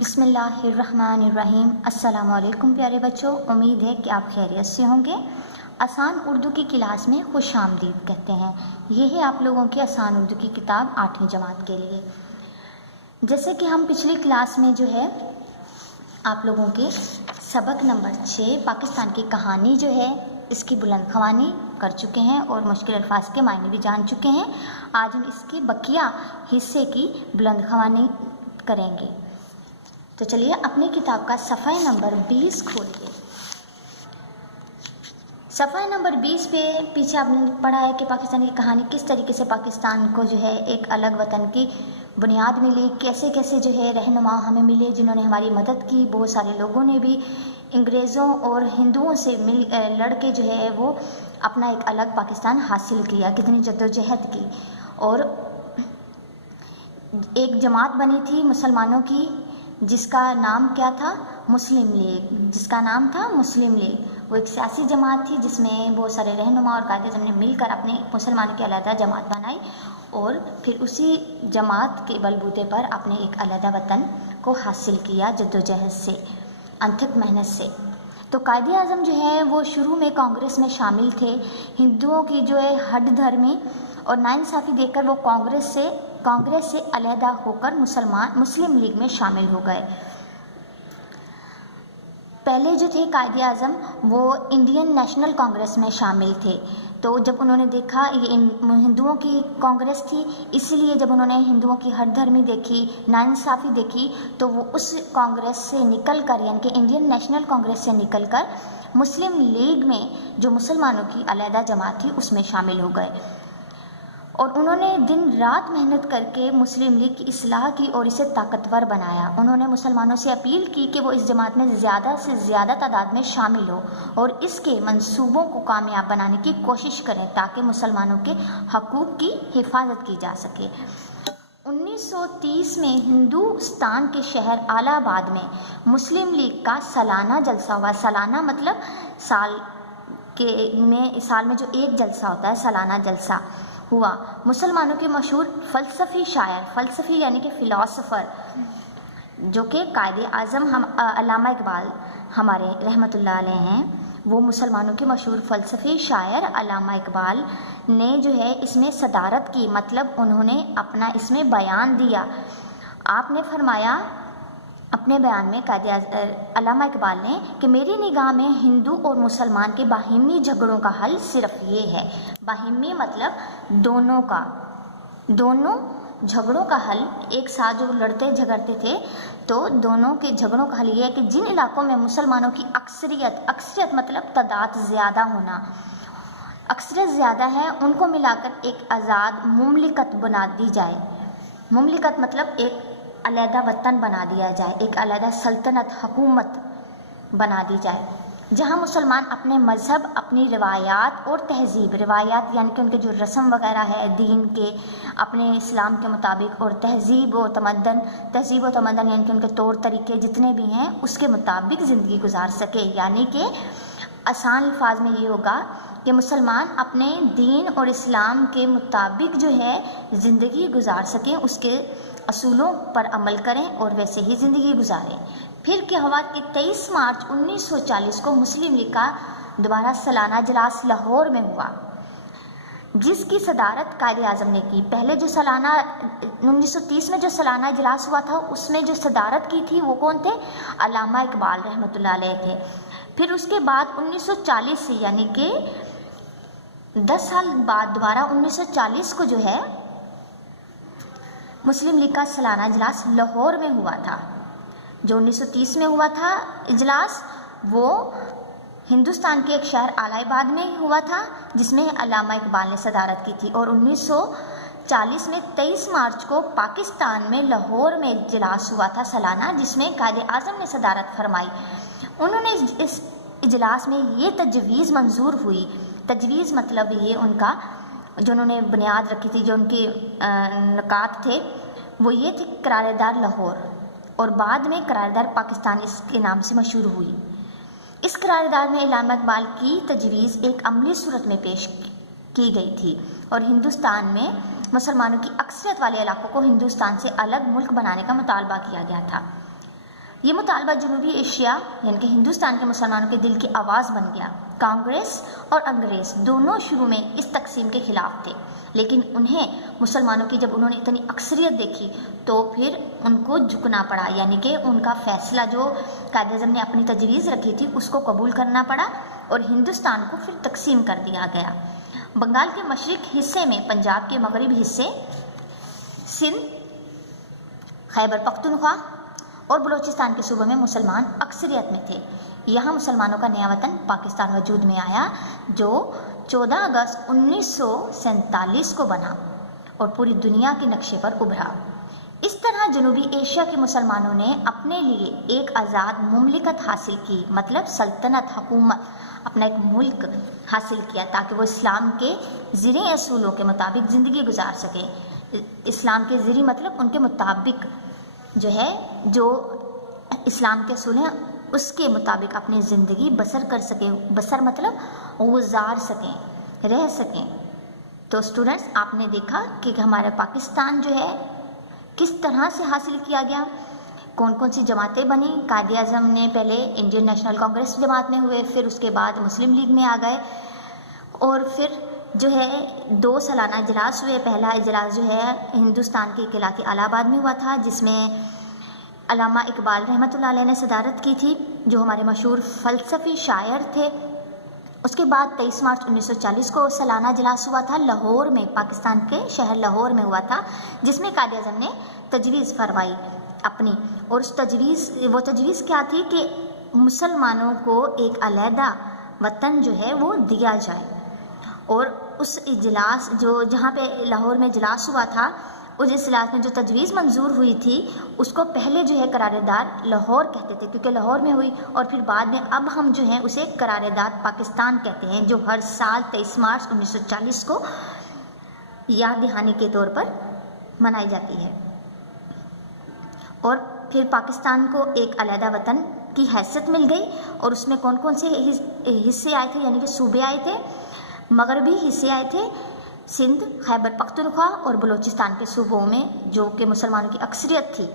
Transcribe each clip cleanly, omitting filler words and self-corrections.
بسم اللہ الرحمن الرحیم۔ السلام علیکم پیارے بچوں، امید ہے کہ آپ خیریت سے ہوں گے۔ آسان اردو کی کلاس میں خوش آمدید کہتے ہیں۔ یہ ہے آپ لوگوں کی آسان اردو کی کتاب 8ویں جماعت کے لیے۔ جیسے کہ ہم پچھلی کلاس میں جو ہے آپ لوگوں کے سبق نمبر 6 پاکستان کی کہانی جو ہے اس کی بلند خوانی کر چکے ہیں اور مشکل الفاظ کے معنی بھی جان چکے ہیں۔ آج ہم اس کے بقیہ حصے کی بلند خوانی کریں گے۔ تو چلیے اپنی کتاب کا صفحہ نمبر 20 کھولیے۔ صفحہ نمبر 20 پہ پیچھے آپ نے پڑھا ہے کہ پاکستان کی کہانی کس طریقے سے پاکستان کو جو ہے ایک الگ وطن کی بنیاد ملی، کیسے کیسے جو ہے رہنما ہمیں ملے جنہوں نے ہماری مدد کی۔ بہت سارے لوگوں نے بھی انگریزوں اور ہندوؤں سے لڑ کے جو ہے وہ اپنا ایک الگ پاکستان حاصل کیا، کتنی جدوجہد کی، اور ایک جماعت بنی تھی مسلمانوں کی جس کا نام کیا تھا؟ مسلم لیگ۔ جس کا نام تھا مسلم لیگ۔ وہ ایک سیاسی جماعت تھی جس میں بہت سارے رہنما اور قائد اعظم نے مل کر اپنے مسلمانوں کی علیحدہ جماعت بنائی اور پھر اسی جماعت کے بلبوتے پر اپنے ایک علیحدہ وطن کو حاصل کیا جدوجہد سے، انتھک محنت سے۔ تو قائد اعظم جو ہے وہ شروع میں کانگریس میں شامل تھے، ہندوؤں کی جو ہے ہٹ دھرمی اور ناانصافی دیکھ کر وہ کانگریس سے علیحدہ ہو کر مسلم لیگ میں شامل ہو گئے۔ پہلے جو تھے قائد اعظم وہ انڈین نیشنل کانگریس میں شامل تھے، تو جب انہوں نے دیکھا یہ ہندوؤں کی کانگریس تھی، اسی لیے جب انہوں نے ہندوؤں کی ہٹ دھرمی دیکھی، ناانصافی دیکھی، تو وہ اس کانگریس سے نکل کر یعنی کہ انڈین نیشنل کانگریس سے نکل کر مسلم لیگ میں جو مسلمانوں کی علیحدہ جماعت تھی اس میں شامل ہو گئے، اور انہوں نے دن رات محنت کر کے مسلم لیگ کی اصلاح کی اور اسے طاقتور بنایا۔ انہوں نے مسلمانوں سے اپیل کی کہ وہ اس جماعت میں زیادہ سے زیادہ تعداد میں شامل ہو اور اس کے منصوبوں کو کامیاب بنانے کی کوشش کریں تاکہ مسلمانوں کے حقوق کی حفاظت کی جا سکے۔ 1930 میں ہندوستان کے شہر الہ آباد میں مسلم لیگ کا سالانہ جلسہ ہوا۔ سالانہ مطلب سال میں جو ایک جلسہ ہوتا ہے، سالانہ جلسہ ہوا۔ مسلمانوں کے مشہور فلسفی شاعر، فلسفی یعنی کہ فلاسفر، جو کہ قائد اعظم علامہ اقبال ہمارے رحمۃ اللہ علیہ ہیں، وہ مسلمانوں کے مشہور فلسفی شاعر علامہ اقبال نے جو ہے اس میں صدارت کی، مطلب انہوں نے اپنا اس میں بیان دیا۔ آپ نے فرمایا اپنے بیان میں علامہ اقبال نے کہ میری نگاہ میں ہندو اور مسلمان کے باہمی جھگڑوں کا حل صرف یہ ہے۔ باہمی مطلب دونوں جھگڑوں کا حل، ایک ساتھ جو لڑتے جھگڑتے تھے تو دونوں کے جھگڑوں کا حل یہ ہے کہ جن علاقوں میں مسلمانوں کی اکثریت مطلب تعداد زیادہ ہونا، اکثریت زیادہ ہے، ان کو ملا کر ایک آزاد مملکت بنا دی جائے۔ مملکت مطلب ایک علیحدہ وطن بنا دیا جائے، ایک علیحدہ سلطنت، حکومت بنا دی جائے، جہاں مسلمان اپنے مذہب، اپنی روایات اور تہذیب، روایات یعنی کہ ان کے جو رسم وغیرہ ہے دین کے، اپنے اسلام کے مطابق، اور تہذیب و تمدن یعنی کہ ان کے طور طریقے جتنے بھی ہیں اس کے مطابق زندگی گزار سکے۔ یعنی کہ آسان الفاظ میں یہ ہوگا کہ مسلمان اپنے دین اور اسلام کے مطابق جو ہے زندگی گزار سکیں، اس کے اصولوں پر عمل کریں اور ویسے ہی زندگی گزاریں۔ پھر کیا ہوا کہ 23 مارچ 1940 کو مسلم لیگ کا دوبارہ سالانہ اجلاس لاہور میں ہوا، جس کی صدارت قائد اعظم نے کی۔ پہلے جو 1930 میں جو سالانہ اجلاس ہوا تھا اس میں جو صدارت کی تھی وہ کون تھے؟ علامہ اقبال رحمۃ اللہ علیہ تھے۔ پھر اس کے بعد 1940 سے یعنی کہ 10 سال بعد دوبارہ 1940 کو جو ہے مسلم لیگ کا سالانہ اجلاس لاہور میں ہوا تھا۔ جو 1930 میں ہوا تھا اجلاس وہ ہندوستان کے ایک شہر الہ آباد میں ہوا تھا جس میں علامہ اقبال نے صدارت کی تھی، اور 1940 میں 23 مارچ کو پاکستان میں لاہور میں اجلاس ہوا تھا سالانہ، جس میں قائد اعظم نے صدارت فرمائی۔ انہوں نے اس اجلاس میں یہ تجویز منظور ہوئی، تجویز مطلب یہ ان کا جو انہوں نے بنیاد رکھی تھی، جو ان کے نکات تھے وہ یہ تھے قرارداد لاہور، اور بعد میں قرارداد پاکستان اس کے نام سے مشہور ہوئی۔ اس قرارداد میں علامہ اقبال کی تجویز ایک عملی صورت میں پیش کی گئی تھی اور ہندوستان میں مسلمانوں کی اکثریت والے علاقوں کو ہندوستان سے الگ ملک بنانے کا مطالبہ کیا گیا تھا۔ یہ مطالبہ جنوبی ایشیا یعنی کہ ہندوستان کے مسلمانوں کے دل کی آواز بن گیا۔ کانگریس اور انگریز دونوں شروع میں اس تقسیم کے خلاف تھے، لیکن انہیں مسلمانوں کی جب انہوں نے اتنی اکثریت دیکھی تو پھر ان کو جھکنا پڑا، یعنی کہ ان کا فیصلہ جو قائد اعظم نے اپنی تجویز رکھی تھی اس کو قبول کرنا پڑا اور ہندوستان کو پھر تقسیم کر دیا گیا۔ بنگال کے مشرق حصے میں، پنجاب کے مغربی حصے، سندھ، خیبر پختونخوا اور بلوچستان کے صوبوں میں مسلمان اکثریت میں تھے۔ یہاں مسلمانوں کا نیا وطن پاکستان وجود میں آیا جو 14 اگست 1947 کو بنا اور پوری دنیا کے نقشے پر ابھرا۔ اس طرح جنوبی ایشیا کے مسلمانوں نے اپنے لیے ایک آزاد مملکت حاصل کی، مطلب سلطنت، حکومت، اپنا ایک ملک حاصل کیا تاکہ وہ اسلام کے زرعی اصولوں کے مطابق زندگی گزار سکیں۔ اسلام کے زرعی مطلب ان کے مطابق جو ہے، جو اسلام کے اصول ہیں اس کے مطابق اپنی زندگی بسر کر سکیں، بسر مطلب گزار سکیں، رہ سکیں۔ تو اسٹوڈنٹس، آپ نے دیکھا کہ ہمارا پاکستان جو ہے کس طرح سے حاصل کیا گیا، کون کون سی جماعتیں بنی۔ قائد اعظم نے پہلے انڈین نیشنل کانگریس جماعت میں ہوئے، پھر اس کے بعد مسلم لیگ میں آ گئے، اور پھر جو ہے 2 سالانہ اجلاس ہوئے۔ پہلا اجلاس جو ہے ہندوستان کے قلعہ کے الہ آباد میں ہوا تھا، جس میں علامہ اقبال رحمۃ اللہ علیہ نے صدارت کی تھی، جو ہمارے مشہور فلسفی شاعر تھے۔ اس کے بعد 23 مارچ 1940 کو سالانہ اجلاس ہوا تھا لاہور میں، پاکستان کے شہر لاہور میں ہوا تھا، جس میں قائد اعظم نے تجویز فرمائی اپنی، اور وہ تجویز کیا تھی کہ مسلمانوں کو ایک علیحدہ وطن جو ہے وہ دیا جائے۔ اور اس اجلاس جہاں پہ لاہور میں اجلاس ہوا تھا، اس اجلاس میں جو تجویز منظور ہوئی تھی اس کو پہلے جو ہے قرارداد لاہور کہتے تھے، کیونکہ لاہور میں ہوئی، اور پھر بعد میں اب ہم جو ہیں اسے قرارداد پاکستان کہتے ہیں، جو ہر سال 23 مارچ 1940 کو یاد دہانی کے طور پر منائی جاتی ہے۔ اور پھر پاکستان کو ایک علیحدہ وطن کی حیثیت مل گئی، اور اس میں کون کون سے حصے آئے تھے، یعنی کہ صوبے آئے تھے، مغربی حصے آئے تھے، سندھ، خیبر پختونخوا اور بلوچستان کے صوبوں میں جو کہ مسلمانوں کی اکثریت تھی،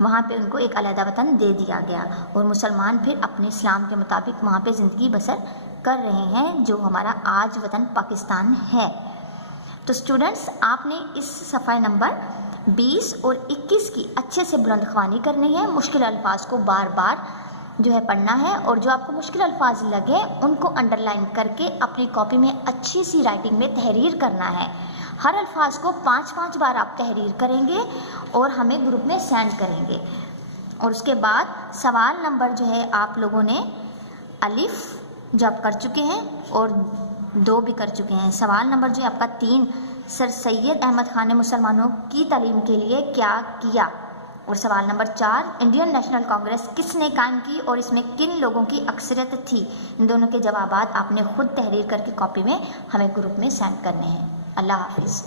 وہاں پہ ان کو ایک علیحدہ وطن دے دیا گیا، اور مسلمان پھر اپنے اسلام کے مطابق وہاں پہ زندگی بسر کر رہے ہیں، جو ہمارا آج وطن پاکستان ہے۔ تو اسٹوڈنٹس، آپ نے اس صفحہ نمبر 20 اور 21 کی اچھے سے بلند خوانی کرنی ہے، مشکل الفاظ کو بار بار جو ہے پڑھنا ہے، اور جو آپ کو مشکل الفاظ لگے ان کو انڈر لائن کر کے اپنی کاپی میں اچھی سی رائٹنگ میں تحریر کرنا ہے۔ ہر الفاظ کو 5 بار آپ تحریر کریں گے اور ہمیں گروپ میں سینڈ کریں گے۔ اور اس کے بعد سوال نمبر جو ہے آپ لوگوں نے الف جو آپ کر چکے ہیں اور 2 بھی کر چکے ہیں، سوال نمبر جو ہے آپ کا 3، سر سید احمد خان نے مسلمانوں کی تعلیم کے لیے کیا کیا، اور سوال نمبر 4، انڈین نیشنل کانگریس کس نے قائم کی اور اس میں کن لوگوں کی اکثریت تھی۔ ان دونوں کے جوابات آپ نے خود تحریر کر کے کاپی میں ہمیں گروپ میں سینڈ کرنے ہیں۔ اللہ حافظ۔